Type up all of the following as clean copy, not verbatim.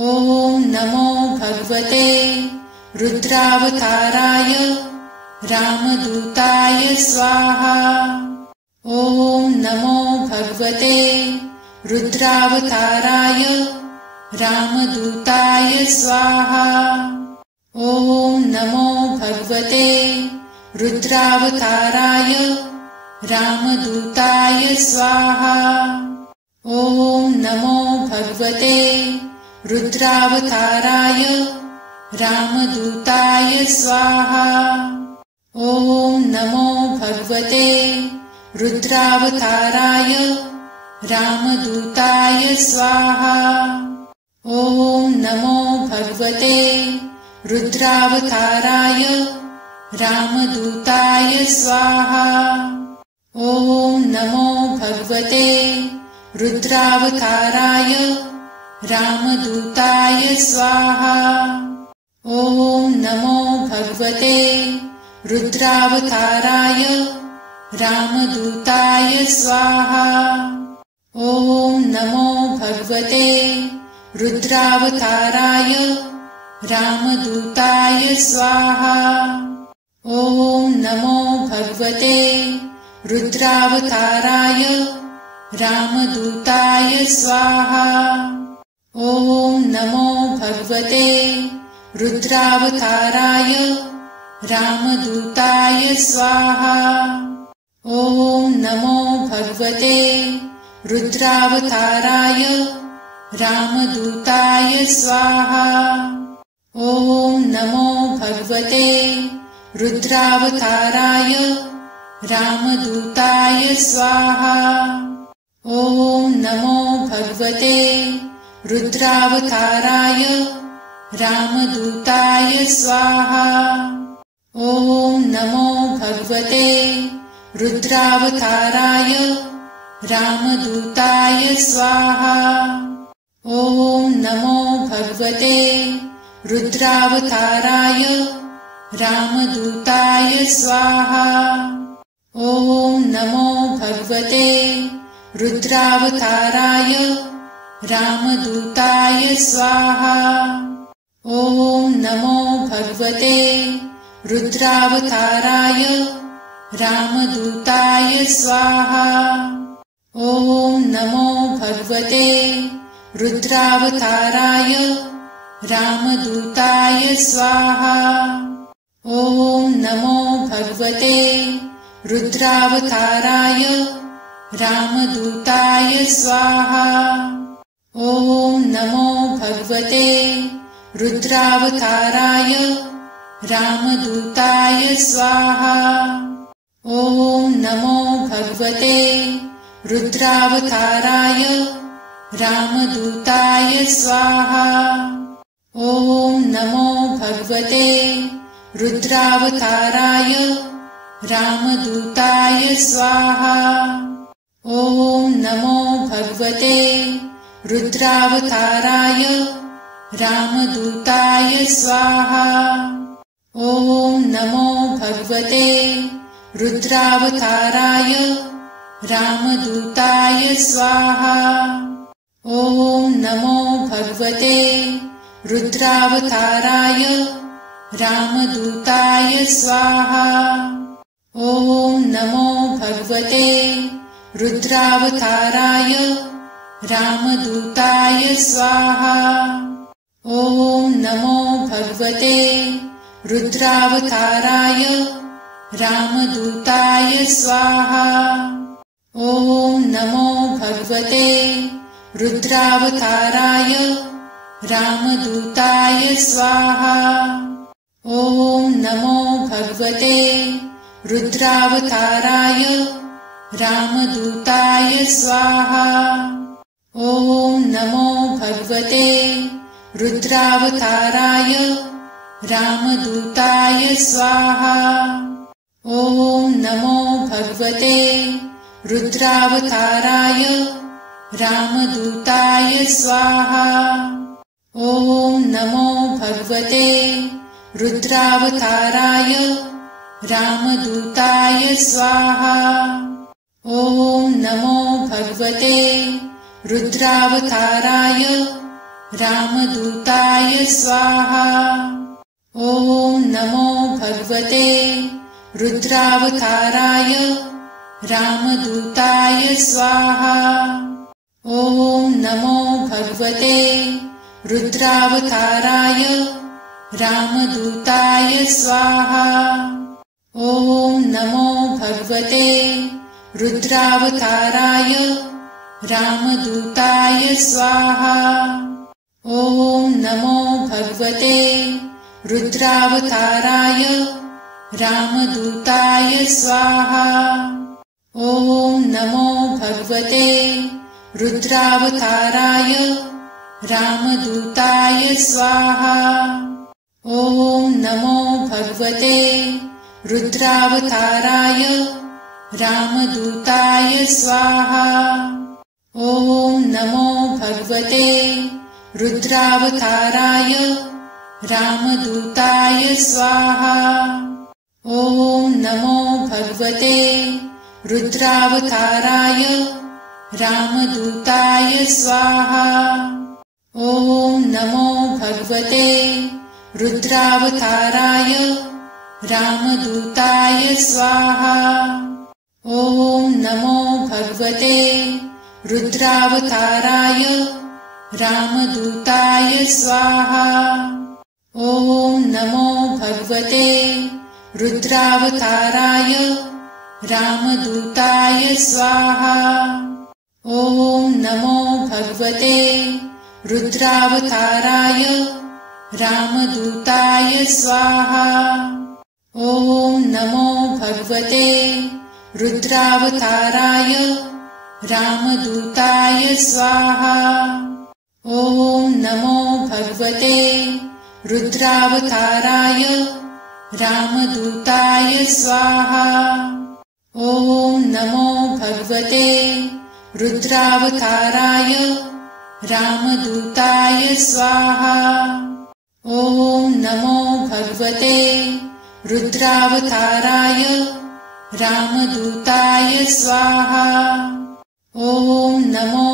ॐ नमो भगवते रुद्रावताराय रामदूताय स्वाहा। ॐ नमो भगवते रुद्रावताराय रामदूताय स्वाहा। ॐ नमो भगवते रुद्रावताराय रामदूताय स्वाहा। ॐ नमो भगवते रुद्रावताराय रामदूताय स्वाहा। ॐ नमो भगवते रुद्रावताराय रामदूताय स्वाहा। ॐ नमो भगवते रुद्रावताराय रामदूताय स्वाहा। ॐ नमो भगवते रुद्रावताराय रामदूताय स्वाहा। ॐ नमो भगवते रुद्रावताराय रामदूताय स्वाहा। ॐ नमो भगवते रुद्रावताराय रामदूताय स्वाहा। ॐ नमो भगवते रुद्रावताराय रामदूताय स्वाहा। ॐ नमो भगवते रुद्रावताराय रामदूताय स्वाहा। ॐ नमो भगवते रुद्रावताराय रामदूताय स्वाहा। ॐ नमो भगवते रुद्रावताराय रामदूताय स्वाहा। ॐ नमो भगवते रुद्रावताराय रामदूताय स्वाहा। ॐ नमो भगवते रुद्रावताराय रामदूताय स्वाहा। ॐ नमो भगवते रुद्रावताराय रामदूताय स्वाहा। ॐ नमो भगवते रुद्रावताराय रामदूताय स्वाहा। ॐ नमो भगवते रुद्रावताराय रामदूताय स्वाहा। ॐ नमो भगवते रुद्रावताराय रामदूताय स्वाहा। ॐ नमो भगवते रुद्रावताराय रामदूताय स्वाहा। ॐ नमो भगवते रुद्रावताराय रामदूताय स्वाहा। ॐ नमो भगवते रुद्रावताराय रामदूताय स्वाहा। ॐ नमो भगवते रुद्रावताराय रामदूताय स्वाहा। ॐ नमो भगवते रुद्रावताराय रामदूताय स्वाहा। ॐ नमो भगवते रुद्रावताराय रामदूताय स्वाहा। ॐ नमो भगवते रुद्रावताराय रामदूताय स्वाहा। ॐ नमो भगवते रुद्रावताराय रामदूताय स्वाहा। ॐ नमो भगवते रुद्रावताराय रामदूताय स्वाहा। ॐ नमो भगवते रुद्रावताराय रामदूताय स्वाहा। ॐ नमो भगवते रुद्रावताराय रामदूताय स्वाहा। ॐ नमो भगवते रुद्रावताराय रामदूताय स्वाहा। ॐ नमो भगवते रुद्रावताराय रामदूताय स्वाहा। ॐ नमो भगवते रुद्रावताराय रामदूताय स्वाहा। ॐ नमो भगवते रुद्रावताराय रामदूताय स्वाहा। ॐ नमो भगवते रुद्रावताराय रामदूताय स्वाहा। ॐ नमो भगवते रुद्रावताराय रामदूताय स्वाहा। ॐ नमो भगवते रुद्रावताराय रामदूताय स्वाहा। ॐ नमो भगवते रुद्रावताराय रामदूताय स्वाहा। ॐ नमो भगवते रुद्रावताराय रामदूताय स्वाहा। ॐ नमो भगवते रुद्रावताराय रामदूताय स्वाहा। ॐ नमो भगवते रुद्रावताराय रामदूताय स्वाहा। ॐ नमो भगवते रुद्रावताराय रामदूताय स्वाहा। ॐ नमो भगवते रुद्रावताराय रामदूताय स्वाहा। ॐ नमो भगवते रुद्रावताराय रामदूताय स्वाहा। ॐ नमो भगवते रुद्रावताराय रामदूताय स्वाहा। ॐ नमो भगवते रुद्रावताराय रामदूताय स्वाहा। ॐ नमो भगवते रुद्रावताराय रामदूताय स्वाहा। ॐ नमो भगवते रुद्रावताराय रामदूताय स्वाहा। ॐ नमो भगवते रुद्रावताराय रामदूताय स्वाहा। ॐ नमो भगवते रुद्रावताराय रामदूताय स्वाहा। ॐ नमो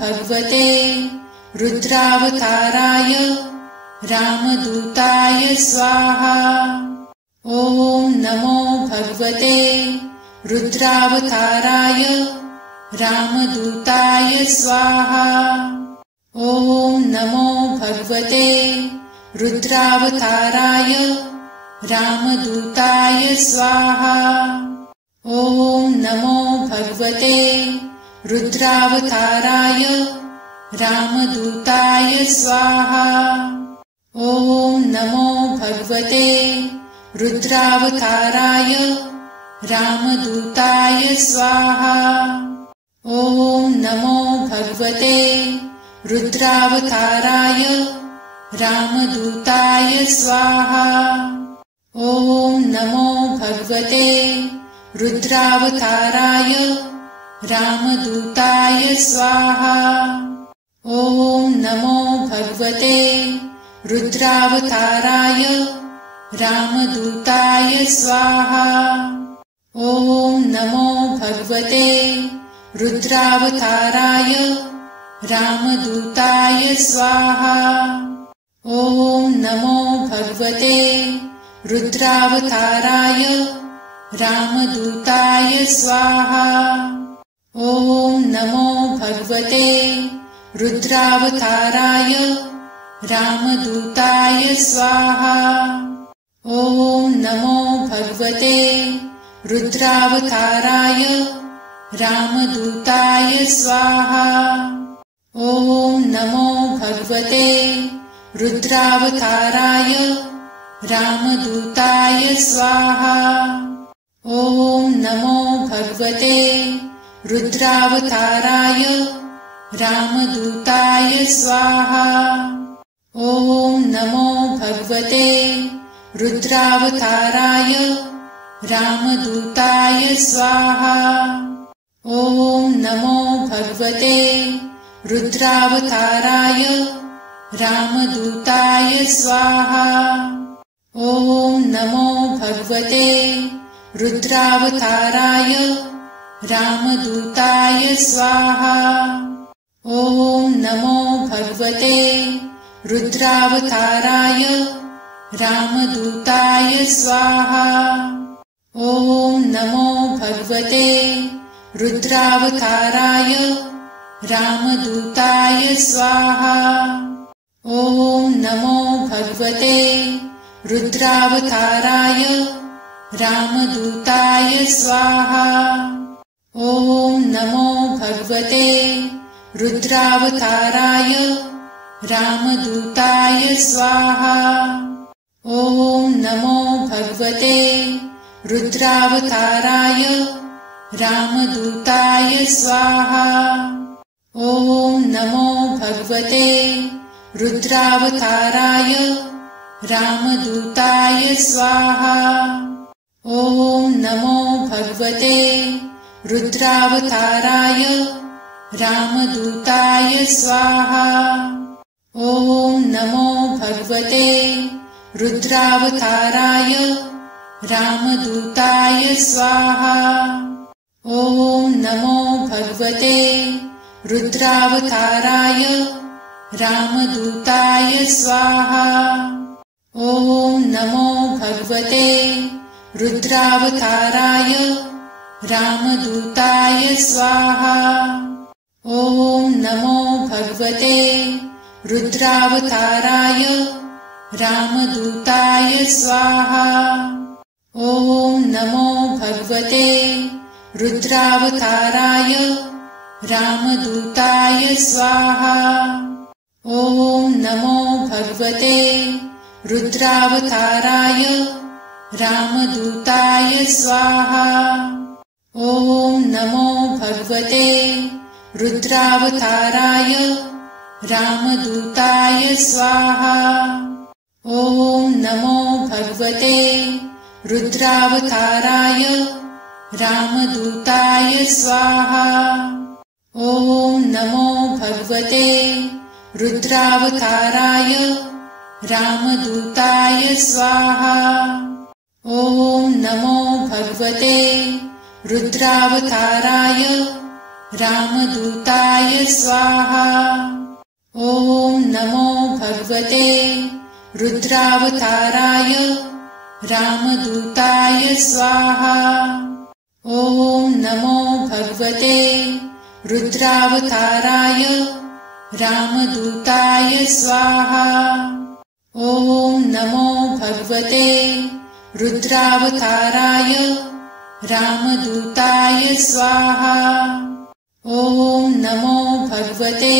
भगवते रुद्रावताराय रामदूताय स्वाहा। ॐ नमो भगवते रुद्रावताराय रामदूताय स्वाहा। ॐ नमो भगवते रुद्रावताराय रामदूताय स्वाहा। ॐ नमो भगवते रुद्रावताराय रामदूताय स्वाहा। ॐ नमो भगवते रुद्रावताराय रामदूताय स्वाहा। ॐ नमो भगवते रुद्रावताराय रामदूताय स्वाहा। ॐ नमो भगवते रुद्रावताराय रामदूताय स्वाहा। ॐ नमो भगवते रुद्रावताराय रामदूताय स्वाहा। ॐ नमो भगवते रुद्रावताराय रामदूताय स्वाहा। ॐ नमो भगवते रुद्रावताराय रामदूताय स्वाहा। ॐ नमो भगवते रुद्रावताराय रामदूताय स्वाहा। ॐ नमो भगवते रुद्रावताराय रामदूताय स्वाहा। ॐ नमो भगवते रुद्रावताराय रामदूताय स्वाहा। ॐ नमो भगवते रुद्रावताराय रामदूताय स्वाहा। ॐ नमो भगवते रुद्रावताराय रामदूताय स्वाहा। ॐ नमो भगवते रुद्रावताराय रामदूताय स्वाहा। ॐ नमो भगवते रुद्रावताराय रामदूताय स्वाहा। ॐ नमो भगवते रुद्रावताराय रामदूताय स्वाहा। ॐ नमो भगवते रुद्रावताराय रामदूताय स्वाहा। ॐ नमो भगवते रुद्रावताराय रामदूताय स्वाहा। ॐ नमो भगवते रुद्रावताराय रामदूताय स्वाहा। ॐ नमो भगवते रुद्रावताराय रामदूताय स्वाहा। ॐ नमो भगवते रुद्रावताराय रामदूताय स्वाहा। ॐ नमो भगवते रुद्रावताराय रामदूताय स्वाहा। ॐ नमो भगवते रुद्रावताराय रामदूताय स्वाहा। ॐ नमो भगवते रुद्रावताराय रामदूताय स्वाहा। ॐ नमो भगवते रुद्रावताराय रामदूताय स्वाहा। ॐ नमो भगवते रुद्रावताराय रामदूताय स्वाहा। ॐ नमो भगवते रुद्रावताराय रामदूताय स्वाहा। ॐ नमो भगवते रुद्रावताराय रामदूताय स्वाहा। ॐ नमो भगवते रुद्रावताराय रामदूताय स्वाहा। ॐ नमो भगवते रुद्रावताराय रामदूताय स्वाहा। ॐ नमो भगवते रुद्रावताराय रामदूताय स्वाहा। ॐ नमो भगवते रुद्रावताराय रामदूताय स्वाहा। ॐ नमो भगवते रुद्रावताराय रामदूताय स्वाहा। ॐ नमो भगवते रुद्रावताराय रामदूताय स्वाहा। ॐ नमो भगवते रुद्रावताराय रामदूताय स्वाहा। ॐ नमो भगवते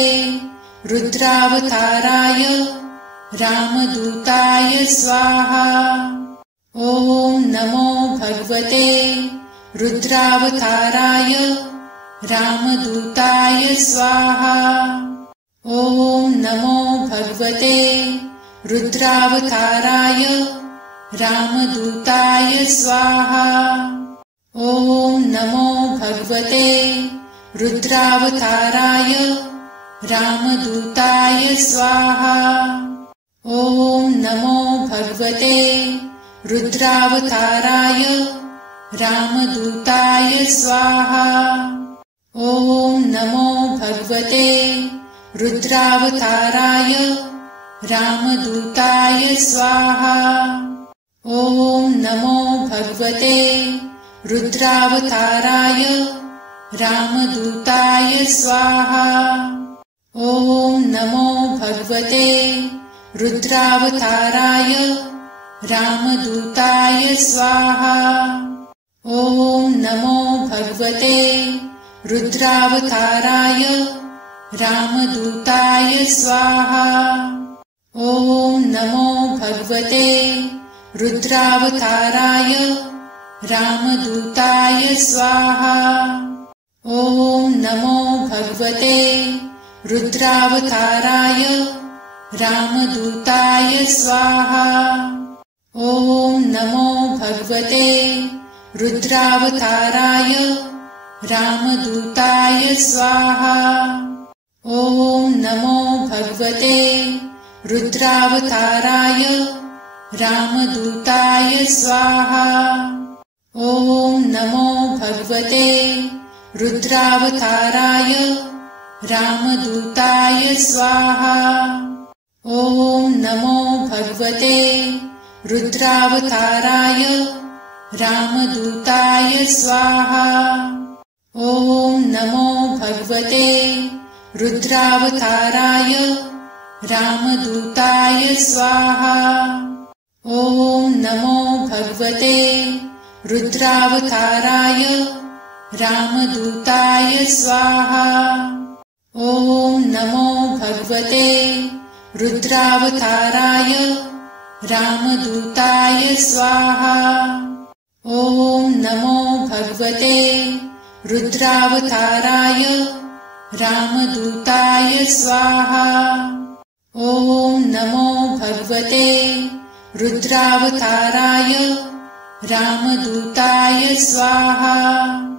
रुद्रावताराय रामदूताय स्वाहा। ॐ नमो भगवते रुद्रावताराय रामदूताय स्वाहा। ॐ नमो भगवते रुद्रावताराय रामदूताय स्वाहा। ॐ नमो भगवते रुद्रावताराय रामदूताय स्वाहा। ॐ नमो भगवते रुद्रावताराय रामदूताय स्वाहा। ॐ नमो भगवते रुद्रावताराय रामदूताय स्वाहा। ॐ नमो भगवते रुद्रावताराय रामदूताय स्वाहा। ॐ नमो भगवते रुद्रावताराय रामदूताय स्वाहा। ॐ नमो भगवते रुद्रावताराय रामदूताय स्वाहा। ॐ नमो भगवते रुद्रावताराय रामदूताय स्वाहा। ॐ नमो भगवते रुद्रावताराय रामदूताय स्वाहा। ॐ नमो भगवते रुद्रावताराय रामदूताय स्वाहा। ॐ नमो भगवते रुद्रावताराय रामदूताय स्वाहा। ॐ नमो भगवते रुद्रावताराय रामदूताय स्वाहा। ॐ नमो भगवते रुद्रावताराय रामदूताय स्वाहा। ॐ नमो भगवते रुद्रावताराय रामदूताय स्वाहा। ॐ नमो भगवते रुद्रावताराय रामदूताय स्वाहा। ॐ नमो भगवते रुद्रावताराय रामदूताय स्वाहा। ॐ नमो भगवते रुद्रावताराय रामदूताय स्वाहा। ॐ नमो भगवते रुद्रावताराय रामदूताय स्वाहा। ॐ नमो भगवते रुद्रावताराय रामदूताय स्वाहा।